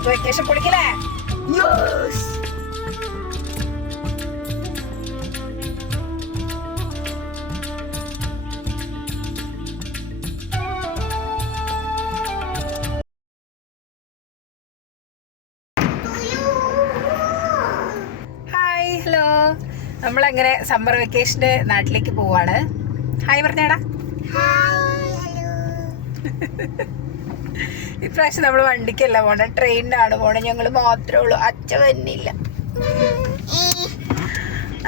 നമുക്ക് വെക്കേഷൻ പൊളിക്കലേ. Hi, hello. നമ്മളങ്ങനെ സമ്മർ വെക്കേഷന് നാട്ടിലേക്ക് പോവാണ്. ഹായ് പറഞ്ഞേടാ. ഇപ്രാവശ്യം നമ്മൾ വണ്ടിക്കല്ല പോണേ, ട്രെയിനിനാണ് പോണേ. ഞങ്ങൾ മാത്രമേ ഉള്ളൂ, അച്ഛ വരുന്നില്ല.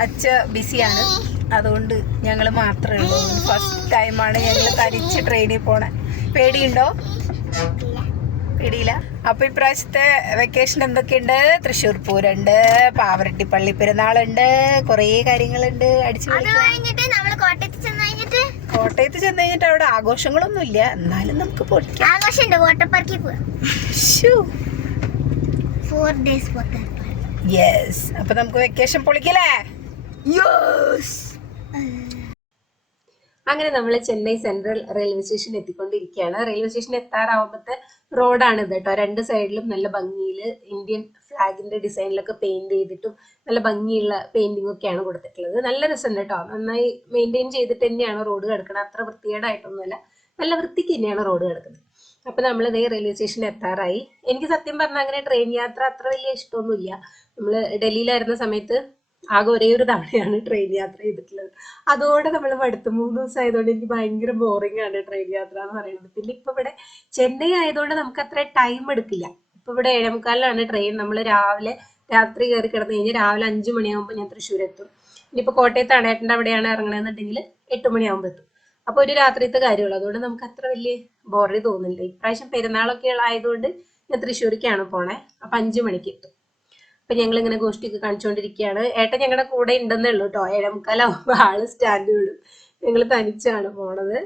അച്ഛ ബിസിയാണ്, അതുകൊണ്ട് ഞങ്ങൾ മാത്രമേ ഉള്ളൂ. ഫസ്റ്റ് ടൈമാണ് ഞങ്ങൾ തനിച്ച് ട്രെയിനിൽ പോണേ. പേടിയുണ്ടോ? പേടിയില്ല. അപ്പൊ ഇപ്രാവശ്യത്തെ വെക്കേഷൻ എന്തൊക്കെയുണ്ട്? തൃശ്ശൂർ പൂരണ്ട്, പാവറട്ടി പള്ളി പെരുന്നാളുണ്ട്, കൊറേ കാര്യങ്ങളുണ്ട്. അടിച്ചു കോട്ടയത്ത് ചെന്ന് കഴിഞ്ഞിട്ട് അവിടെ ആഘോഷങ്ങളൊന്നും ഇല്ല, എന്നാലും നമുക്ക് പൊളിക്കാം. യെസ്, അപ്പൊ നമുക്ക് വെക്കേഷൻ പൊളിക്കലേ. അങ്ങനെ നമ്മൾ ചെന്നൈ സെൻട്രൽ റെയിൽവേ സ്റ്റേഷൻ എത്തിക്കൊണ്ടിരിക്കുകയാണ്. റെയിൽവേ സ്റ്റേഷൻ എത്താറാവുമ്പത്തെ റോഡാണ് ഇത് കേട്ടോ. രണ്ട് സൈഡിലും നല്ല ഭംഗിയിൽ ഇന്ത്യൻ ഫ്ലാഗിന്റെ ഡിസൈനിലൊക്കെ പെയിന്റ് ചെയ്തിട്ടും നല്ല ഭംഗിയുള്ള പെയിന്റിംഗ് ഒക്കെയാണ് കൊടുത്തിട്ടുള്ളത്. നല്ല രസമുണ്ട് കേട്ടോ. നന്നായി മെയിൻറ്റെയിൻ ചെയ്തിട്ട് തന്നെയാണ് റോഡ് കിടക്കുന്നത്. അത്ര വൃത്തികേടായിട്ടൊന്നുമല്ല, നല്ല വൃത്തിക്ക് തന്നെയാണ് റോഡ് കിടക്കുന്നത്. അപ്പൊ നമ്മൾ ഇതേ റെയിൽവേ സ്റ്റേഷനിൽ എത്താറായി. എനിക്ക് സത്യം പറഞ്ഞാൽ അങ്ങനെ ട്രെയിൻ യാത്ര അത്ര വലിയ ഇഷ്ടമൊന്നുമില്ല. നമ്മൾ ഡൽഹിയിലായിരുന്ന സമയത്ത് ആകെ ഒരേ ഒരു തവണയാണ് ട്രെയിൻ യാത്ര ചെയ്തിട്ടുള്ളത്. അതോടെ നമ്മൾ മടുത്തു. 3 ദിവസം ആയതുകൊണ്ട് എനിക്ക് ഭയങ്കര ബോറിംഗ് ആണ് ട്രെയിൻ യാത്ര എന്ന് പറയുന്നത്. പിന്നെ ഇപ്പൊ ഇവിടെ ചെന്നൈ ആയതുകൊണ്ട് നമുക്ക് അത്ര ടൈം എടുക്കില്ല. ഇപ്പൊ ഇവിടെ 7:45 ട്രെയിൻ. നമ്മൾ രാത്രി കയറി കിടന്നു കഴിഞ്ഞാൽ രാവിലെ 5 മണിയാകുമ്പോൾ ഞാൻ തൃശ്ശൂർ എത്തും. ഇനിയിപ്പോൾ കോട്ടയത്ത് അണേട്ടൻ്റെ അവിടെയാണ് ഇറങ്ങണമെന്നുണ്ടെങ്കിൽ 8 മണിയാകുമ്പോൾ എത്തും. അപ്പൊ ഒരു രാത്രിത്തെ കാര്യമുള്ളൂ. അതുകൊണ്ട് നമുക്ക് അത്ര വലിയ ബോറി തോന്നുന്നില്ല. ഇപ്രാവശ്യം പെരുന്നാളൊക്കെ ആയതുകൊണ്ട് ഞാൻ തൃശ്ശൂരിക്കാണ് പോണേ. അപ്പൊ 5 മണിക്ക് എത്തും. അപ്പൊ ഞങ്ങൾ ഇങ്ങനെ ഗോഷ്ടിയൊക്കെ കാണിച്ചുകൊണ്ടിരിക്കുകയാണ്. ഏട്ടൻ ഞങ്ങളുടെ കൂടെ ഉണ്ടെന്നേ ഉള്ളൂ കേട്ടോ. 7:45 ആള് സ്റ്റാൻഡ് വിടും. ഞങ്ങൾ തനിച്ചാണ് പോണത്.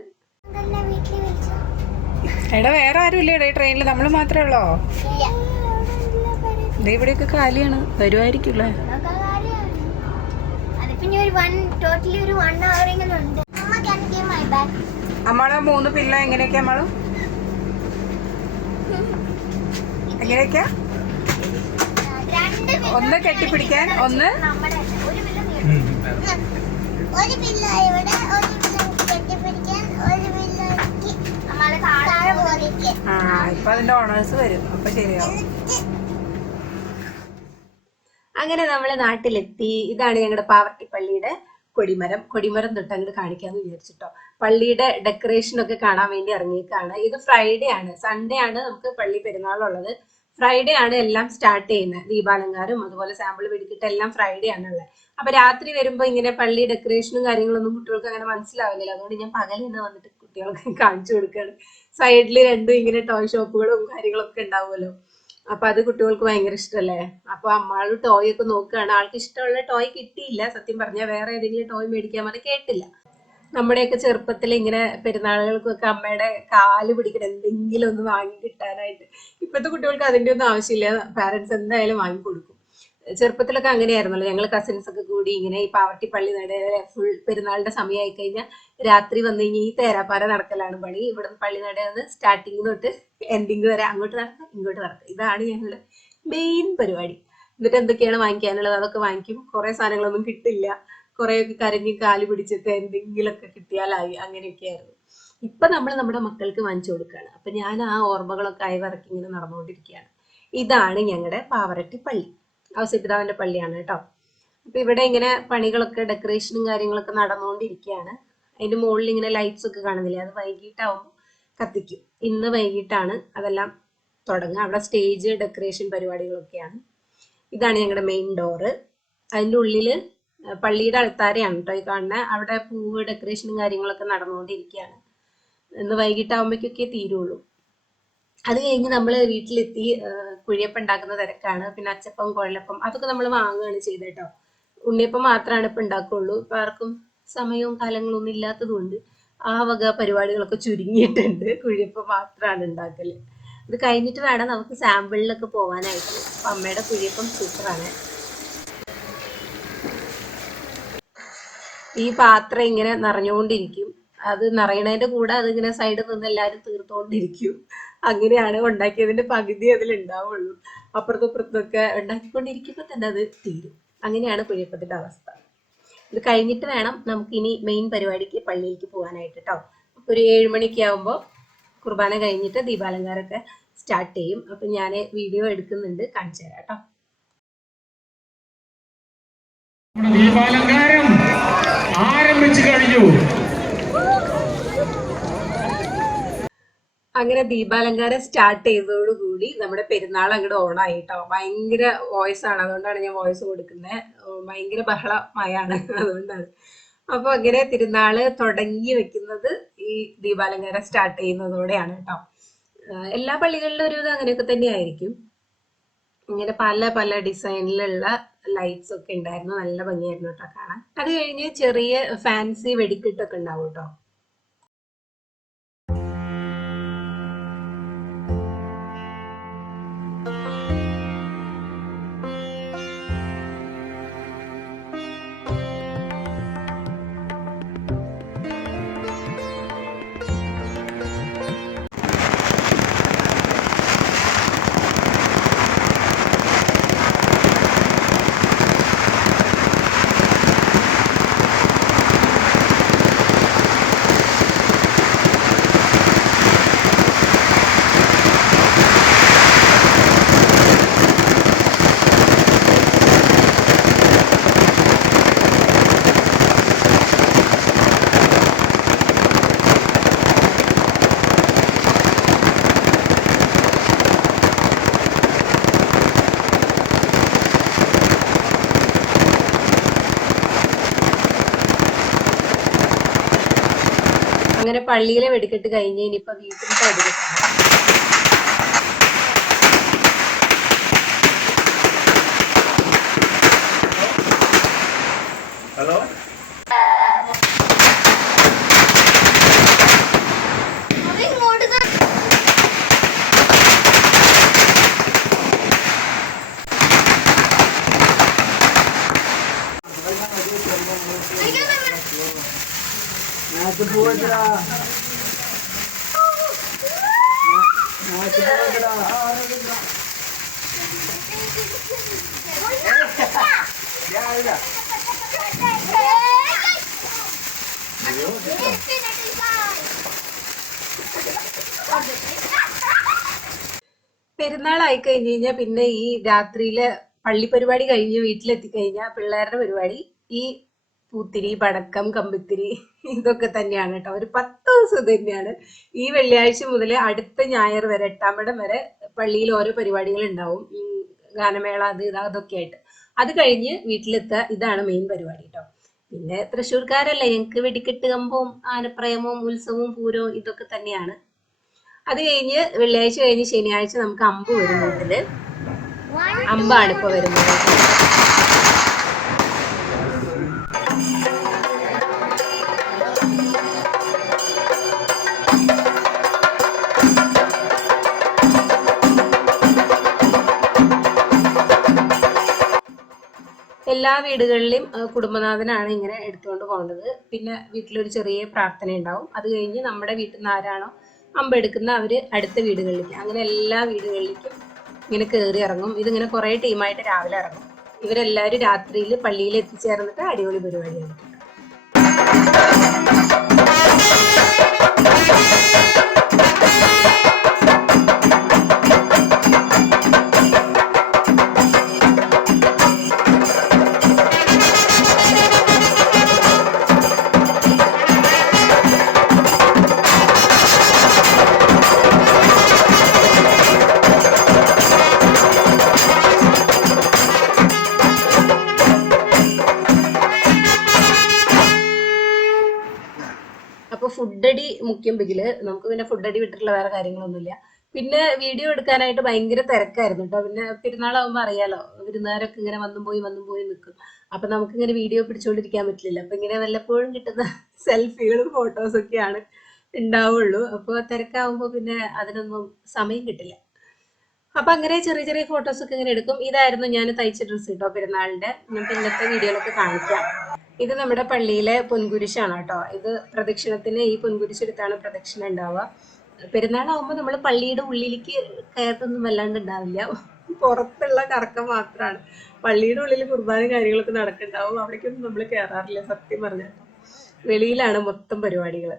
എടാ വേറെ ആരും ഇല്ലേ ട്രെയിനിൽ? നമ്മൾ മാത്രമേ ഉള്ളോ? ഇവിടെയൊക്കെ കാലിയാണ്, വരുമായിരിക്കുമല്ലേ? നമ്മളെ 3 പിള്ള എങ്ങനെയൊക്കെയാ? നമ്മളും എങ്ങനെയൊക്കെയാ? ഒന്ന് കെട്ടിപ്പിടിക്കാൻ, ഒന്ന് ഇപ്പൊ അതിന്റെ ഓണേഴ്സ് വരും, അപ്പൊ ശരിയാവും. അങ്ങനെ നമ്മള് നാട്ടിലെത്തി. ഇതാണ് ഞങ്ങളുടെ പാവർട്ടി പള്ളിയുടെ കൊടിമരം തൊട്ട് അങ്ങോട്ട് കാണിക്കാന്ന് വിചാരിച്ചിട്ടോ. പള്ളിയുടെ ഡെക്കറേഷൻ ഒക്കെ കാണാൻ വേണ്ടി ഇറങ്ങിയേക്കാണ്. ഇത് ഫ്രൈഡേ ആണ്, സൺഡേ ആണ് നമുക്ക് പള്ളി പെരുന്നാളുള്ളത്. ഫ്രൈഡേ ആണ് എല്ലാം സ്റ്റാർട്ട് ചെയ്യുന്നത്. ദീപാലങ്കാരും അതുപോലെ സാമ്പിൾ വെടിക്കിട്ട് എല്ലാം ഫ്രൈഡേ ആണുള്ളത്. അപ്പൊ രാത്രി വരുമ്പോ ഇങ്ങനെ പള്ളി ഡെക്കറേഷനും കാര്യങ്ങളൊന്നും കുട്ടികൾക്ക് അങ്ങനെ മനസ്സിലാവില്ലല്ലോ. അതുകൊണ്ട് ഞാൻ പകൽ തന്നെ വന്നിട്ട് കുട്ടികൾക്ക് കാണിച്ചു കൊടുക്കുകയാണ്. സൈഡിൽ രണ്ടും ഇങ്ങനെ ടോയ് ഷോപ്പുകളും കാര്യങ്ങളൊക്കെ ഉണ്ടാവുമല്ലോ. അപ്പൊ അത് കുട്ടികൾക്ക് ഭയങ്കര ഇഷ്ടമല്ലേ. അപ്പൊ അമ്മാള് ടോയ് ഒക്കെ നോക്കുകയാണ്. ആൾക്ക് ഇഷ്ടമുള്ള ടോയ് കിട്ടിയില്ല. സത്യം പറഞ്ഞാൽ വേറെ ഏതെങ്കിലും ടോയ് മേടിക്കാൻ പറഞ്ഞാൽ കേട്ടില്ല. നമ്മുടെയൊക്കെ ചെറുപ്പത്തിൽ ഇങ്ങനെ പെരുന്നാളുകൾക്കൊക്കെ അമ്മയുടെ കാല് പിടിക്കണം എന്തെങ്കിലും ഒന്ന് വാങ്ങി കിട്ടാനായിട്ട്. ഇപ്പോഴത്തെ കുട്ടികൾക്ക് അതിൻ്റെ ഒന്നും ആവശ്യമില്ല. പാരൻസ് എന്തായാലും വാങ്ങിക്കൊടുക്കും. ചെറുപ്പത്തിലൊക്കെ അങ്ങനെയായിരുന്നല്ലോ. ഞങ്ങൾ കസിൻസ് ഒക്കെ കൂടി ഇങ്ങനെ ഈ പാവട്ടി പള്ളി ഫുൾ പെരുന്നാളിന്റെ സമയമായി കഴിഞ്ഞാൽ രാത്രി വന്നു കഴിഞ്ഞാൽ ഈ തേരാപ്പാര നടക്കലാണ് പണി. ഇവിടെ പള്ളി നടന്ന് സ്റ്റാർട്ടിങ് തൊട്ട് എൻഡിങ് വരെ അങ്ങോട്ട് നടക്കുക ഇങ്ങോട്ട് നടക്കുക. ഇതാണ് ഞങ്ങളുടെ മെയിൻ പരിപാടി. എന്നിട്ട് എന്തൊക്കെയാണ് വാങ്ങിക്കാനുള്ളത് അതൊക്കെ വാങ്ങിക്കും. കുറെ സാധനങ്ങളൊന്നും കിട്ടില്ല. കുറെയൊക്കെ കരഞ്ഞ് കാല് പിടിച്ചിട്ട് എന്തെങ്കിലുമൊക്കെ കിട്ടിയാലായി. അങ്ങനെയൊക്കെയായിരുന്നു. ഇപ്പൊ നമ്മൾ നമ്മുടെ മക്കൾക്ക് വാങ്ങിച്ചു കൊടുക്കുകയാണ്. അപ്പൊ ഞാൻ ആ ഓർമ്മകളൊക്കെ അയവിറക്കി ഇങ്ങനെ നടന്നുകൊണ്ടിരിക്കുകയാണ്. ഇതാണ് ഞങ്ങളുടെ പാവറട്ടി പള്ളി, ഔസേപ്പിതാവിന്റെ പള്ളിയാണ് കേട്ടോ. അപ്പൊ ഇവിടെ ഇങ്ങനെ പണികളൊക്കെ ഡെക്കറേഷനും കാര്യങ്ങളൊക്കെ നടന്നുകൊണ്ടിരിക്കുകയാണ്. അതിന്റെ മുകളിൽ ഇങ്ങനെ ലൈറ്റ്സ് ഒക്കെ കാണുന്നില്ലേ, അത് വൈകിട്ടാവുമ്പോൾ കത്തിക്കും. ഇന്ന് വൈകിട്ടാണ് അതെല്ലാം തുടങ്ങുക. അവിടെ സ്റ്റേജ് ഡെക്കറേഷൻ പരിപാടികളൊക്കെയാണ്. ഇതാണ് ഞങ്ങളുടെ മെയിൻ ഡോറ്. അതിൻ്റെ ഉള്ളില് പള്ളിയുടെ അൾത്താരയാണ് കേട്ടോ ഈ കാണുന്നത്. അവിടെ പൂവ് ഡെക്കറേഷനും കാര്യങ്ങളൊക്കെ നടന്നുകൊണ്ടിരിക്കുകയാണ്. ഇന്ന് വൈകിട്ടാവുമ്പോഴേക്കൊക്കെ തീരുള്ളൂ. അത് കഴിഞ്ഞ് നമ്മൾ വീട്ടിലെത്തി. കുഴിയപ്പം ഉണ്ടാക്കുന്ന തിരക്കാണ്. പിന്നെ അച്ചപ്പം, കുഴലപ്പം അതൊക്കെ നമ്മൾ വാങ്ങുകയാണ് ചെയ്തത് കേട്ടോ. ഉണ്ണിയപ്പം മാത്രമാണ് ഇപ്പം ഉണ്ടാക്കുള്ളൂ. ഇപ്പം ആർക്കും സമയവും കാലങ്ങളും ഒന്നും ഇല്ലാത്തത് കൊണ്ട് ആ വക പരിപാടികളൊക്കെ ചുരുങ്ങിയിട്ടുണ്ട്. കുഴിയപ്പം മാത്രമാണ് ഉണ്ടാക്കല്. ഇത് കഴിഞ്ഞിട്ട് വേണം നമുക്ക് സാമ്പിളിലൊക്കെ പോകാനായിട്ട്. അപ്പം അമ്മയുടെ കുഴിയപ്പം സൂപ്പറാണ്. ഈ പാത്രം ഇങ്ങനെ നിറഞ്ഞുകൊണ്ടിരിക്കും. അത് നിറയണതിന്റെ കൂടെ അതിങ്ങനെ സൈഡിൽ നിന്ന് എല്ലാവരും തീർത്തുകൊണ്ടിരിക്കും. അങ്ങനെയാണ് ഉണ്ടാക്കിയതിന്റെ പകുതി അതിലുണ്ടാവുള്ളൂ. അപ്പുറത്തും ഇപ്പുറത്തൊക്കെ ഉണ്ടാക്കിക്കൊണ്ടിരിക്കുമ്പോൾ തന്നെ അത് തീരും. അങ്ങനെയാണ് കുഴിയപ്പത്തിന്റെ അവസ്ഥ. ഇത് കഴിഞ്ഞിട്ട് വേണം നമുക്കിനി മെയിൻ പരിപാടിക്ക് പള്ളിയിലേക്ക് പോകാനായിട്ട് കേട്ടോ. അപ്പൊ ഒരു 7 മണിയൊക്കെ ആകുമ്പോൾ കുർബാന കഴിഞ്ഞിട്ട് ദീപാലങ്കാരമൊക്കെ സ്റ്റാർട്ട് ചെയ്യും. അപ്പൊ ഞാൻ വീഡിയോ എടുക്കുന്നുണ്ട്, കാണിച്ചു തരാം കേട്ടോ. ദീപാലങ്കാരം ആരംഭിച്ചു കഴിഞ്ഞു. അങ്ങനെ ദീപാലങ്കാരം സ്റ്റാർട്ട് ചെയ്തതോടുകൂടി നമ്മുടെ പെരുന്നാൾ അങ്ങോട്ട് ഓണായി കേട്ടോ. ഭയങ്കര വോയിസ് ആണ്, അതുകൊണ്ടാണ് ഞാൻ വോയിസ് കൊടുക്കുന്നത്. ഭയങ്കര ബഹളമയാണ്, അതുകൊണ്ടാണ്. അപ്പൊ അങ്ങനെ തിരുനാള് തുടങ്ങി വെക്കുന്നത് ഈ ദീപാലങ്കാരം സ്റ്റാർട്ട് ചെയ്യുന്നതോടെയാണ് കേട്ടോ. എല്ലാ പള്ളികളിലും ഒരു ഇത് അങ്ങനെയൊക്കെ തന്നെ ആയിരിക്കും. ഇങ്ങനെ പല പല ഡിസൈനിലുള്ള ലൈറ്റ്സ് ഒക്കെ ഉണ്ടായിരുന്നു, നല്ല ഭംഗിയായിരുന്നു കേട്ടോ കാണാൻ. അത് കഴിഞ്ഞ് ചെറിയ ഫാൻസി വെടിക്കെട്ടൊക്കെ ഉണ്ടാവും കേട്ടോ. അങ്ങനെ പള്ളിയിലെ വെടിക്കെട്ട് കഴിഞ്ഞ് ഇനിയിപ്പോ വീട്ടിലത്തെ വെടിക്കെട്ടാണ്. ഹലോ, പെരുന്നാളായി കഴിഞ്ഞ് കഴിഞ്ഞാൽ പിന്നെ ഈ രാത്രിയിലെ പള്ളി പരിപാടി കഴിഞ്ഞ് വീട്ടിലെത്തിക്കഴിഞ്ഞാൽ പിള്ളേരുടെ പരിപാടി ഈ പൂത്തിരി, പടക്കം, കമ്പിത്തിരി ഇതൊക്കെ തന്നെയാണ് കേട്ടോ. ഒരു 10 ദിവസം തന്നെയാണ്. ഈ വെള്ളിയാഴ്ച മുതൽ അടുത്ത ഞായർ വരെ, 8-ാം പടം വരെ പള്ളിയിൽ ഓരോ പരിപാടികൾ ഉണ്ടാവും. ഗാനമേള, അത് അതൊക്കെ ആയിട്ട്. അത് കഴിഞ്ഞ് വീട്ടിലെത്തുക, ഇതാണ് മെയിൻ പരിപാടി കേട്ടോ. പിന്നെ തൃശ്ശൂർക്കാരല്ലേ, ഞങ്ങൾക്ക് വെടിക്കെട്ട് കമ്പവും ആനപ്രേമവും ഉത്സവവും പൂരവും ഇതൊക്കെ തന്നെയാണ്. അത് കഴിഞ്ഞ് വെള്ളിയാഴ്ച കഴിഞ്ഞ് ശനിയാഴ്ച നമുക്ക് അമ്പ് വരും വീട്ടില്. അമ്പാണ് ഇപ്പൊ വരുന്നത്. എല്ലാ വീടുകളിലും കുടുംബനാഥനാണ് ഇങ്ങനെ എടുത്തുകൊണ്ട് പോകേണ്ടത്. പിന്നെ വീട്ടിലൊരു ചെറിയ പ്രാർത്ഥന ഉണ്ടാവും. അത് കഴിഞ്ഞ് നമ്മുടെ വീട്ടിൽ നിന്ന് ആരാണോ അമ്പെടുക്കുന്ന അവര് അടുത്ത വീടുകളിലേക്ക്, അങ്ങനെ എല്ലാ വീടുകളിലേക്കും ഇങ്ങനെ കയറി ഇറങ്ങും. ഇതിങ്ങനെ കുറെ ടീമായിട്ട് രാവിലെ ഇറങ്ങും. ഇവരെല്ലാവരും രാത്രിയിൽ പള്ളിയിൽ എത്തിച്ചേർന്നിട്ട് അടിപൊളി പരിപാടിയാണ്. അപ്പൊ ഫുഡ് അടി മുഖ്യമെങ്കില് നമുക്ക് പിന്നെ ഫുഡ് അടി വിട്ടിട്ടുള്ള വേറെ കാര്യങ്ങളൊന്നുമില്ല. പിന്നെ വീഡിയോ എടുക്കാനായിട്ട് ഭയങ്കര തിരക്കായിരുന്നു കേട്ടോ. പിന്നെ പെരുന്നാളാവുമ്പോ അറിയാലോ, വിരുന്നുകാരൊക്കെ ഇങ്ങനെ വന്നും പോയി നിൽക്കും. അപ്പൊ നമുക്ക് ഇങ്ങനെ വീഡിയോ പിടിച്ചുകൊണ്ടിരിക്കാൻ പറ്റില്ല. അപ്പൊ ഇങ്ങനെ വല്ലപ്പോഴും കിട്ടുന്ന സെൽഫികളും ഫോട്ടോസൊക്കെയാണ് ഉണ്ടാവുള്ളൂ. അപ്പൊ തിരക്കാവുമ്പോ പിന്നെ അതിനൊന്നും സമയം കിട്ടില്ല. അപ്പൊ അങ്ങനെ ചെറിയ ചെറിയ ഫോട്ടോസ് ഒക്കെ ഇങ്ങനെ എടുക്കും. ഇതായിരുന്നു ഞാൻ തയ്ച്ച ഡ്രസ്സ് കേട്ടോ പെരുന്നാളിന്റെ. ഞാൻ ഇന്നത്തെ വീഡിയോയിലൊക്കെ കാണിക്കാം. ഇത് നമ്മുടെ പള്ളിയിലെ പൊൻകുരിശാണ് കേട്ടോ. ഇത് പ്രദക്ഷിണത്തിന് ഈ പൊൻകുരിശെടുത്താണ് പ്രദക്ഷിണം ഉണ്ടാവുക. പെരുന്നാളാവുമ്പോൾ നമ്മൾ പള്ളിയുടെ ഉള്ളിലേക്ക് കയറത്തൊന്നും വല്ലാണ്ട് ഉണ്ടാവില്ല. പുറത്തുള്ള കറക്കം മാത്രമാണ്. പള്ളിയുടെ ഉള്ളിൽ കുർബാനയും കാര്യങ്ങളൊക്കെ നടക്കുന്നുണ്ടാവും. അവിടേക്കൊന്നും നമ്മൾ കയറാറില്ല സത്യം പറഞ്ഞാൽ. വെളിയിലാണ് മൊത്തം പരിപാടികൾ.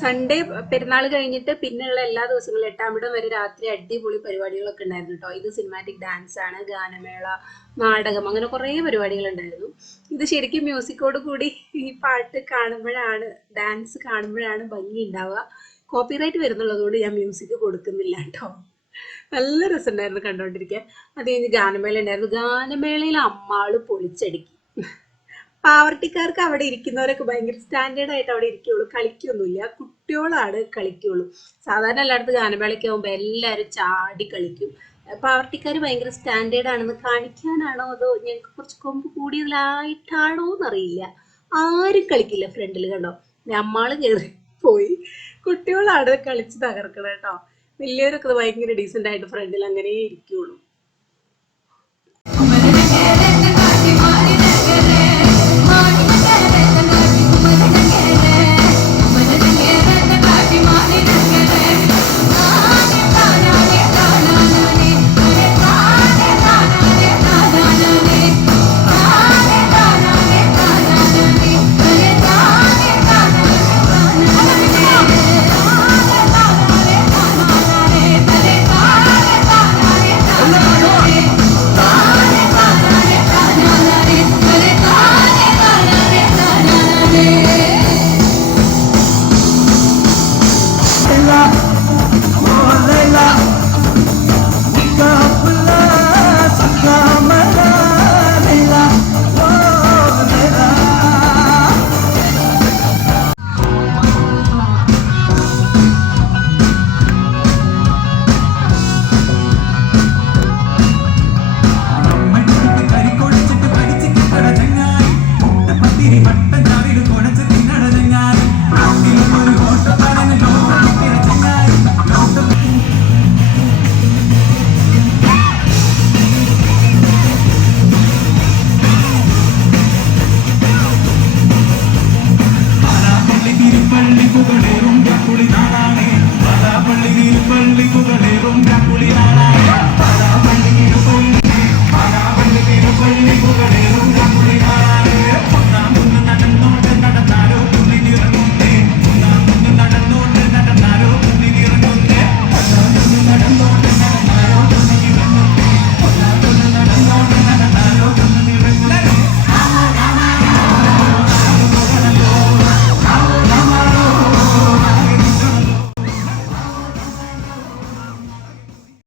സൺഡേ പെരുന്നാൾ കഴിഞ്ഞിട്ട് പിന്നെയുള്ള എല്ലാ ദിവസങ്ങളും 8-ാം വരെ രാത്രി അടിപൊളി പരിപാടികളൊക്കെ ഉണ്ടായിരുന്നു കേട്ടോ. ഇത് സിനിമാറ്റിക് ഡാൻസ് ആണ്, ഗാനമേള, നാടകം, അങ്ങനെ കുറേ പരിപാടികൾ ഉണ്ടായിരുന്നു. ഇത് ശരിക്കും മ്യൂസിക്കോട് കൂടി ഈ പാട്ട് കാണുമ്പോഴാണ്, ഡാൻസ് കാണുമ്പോഴാണ് ഭംഗി ഉണ്ടാവുക. കോപ്പിറൈറ്റ് വരുന്നുള്ളതുകൊണ്ട് ഞാൻ മ്യൂസിക് കൊടുക്കുന്നില്ല കേട്ടോ. നല്ല രസമുണ്ടായിരുന്നു കണ്ടോണ്ടിരിക്കാൻ. അത് കഴിഞ്ഞ് ഗാനമേള ഉണ്ടായിരുന്നു. ഗാനമേളയിൽ അമ്മാള് പൊളിച്ചടുക്കി. പാവർട്ടിക്കാർക്ക് അവിടെ ഇരിക്കുന്നവരൊക്കെ ഭയങ്കര സ്റ്റാൻഡേർഡ് ആയിട്ട് അവിടെ ഇരിക്കുള്ളൂ, കളിക്കൊന്നുമില്ല. കുട്ടികളാണ് കളിക്കുള്ളൂ. സാധാരണ എല്ലായിടത്തും ഗാനമേളയ്ക്ക് ആകുമ്പോൾ എല്ലാവരും ചാടി കളിക്കും. പാവർട്ടിക്കാർ ഭയങ്കര സ്റ്റാൻഡേർഡ് ആണെന്ന് കാണിക്കാനാണോ അതോ ഞങ്ങൾക്ക് കുറച്ച് കൊമ്പ് കൂടുതലായിട്ടാണോ എന്നറിയില്ല. ആരും കളിക്കില്ല ഫ്രണ്ടിൽ കണ്ടോ. നമ്മള് കയറി പോയി. കുട്ടികളാണ് കളിച്ച് തകർക്കണം കേട്ടോ. വലിയവരൊക്കെ ഭയങ്കര ഡീസൻ്റ് ആയിട്ട് ഫ്രണ്ടിൽ അങ്ങനെ ഇരിക്കുള്ളൂ.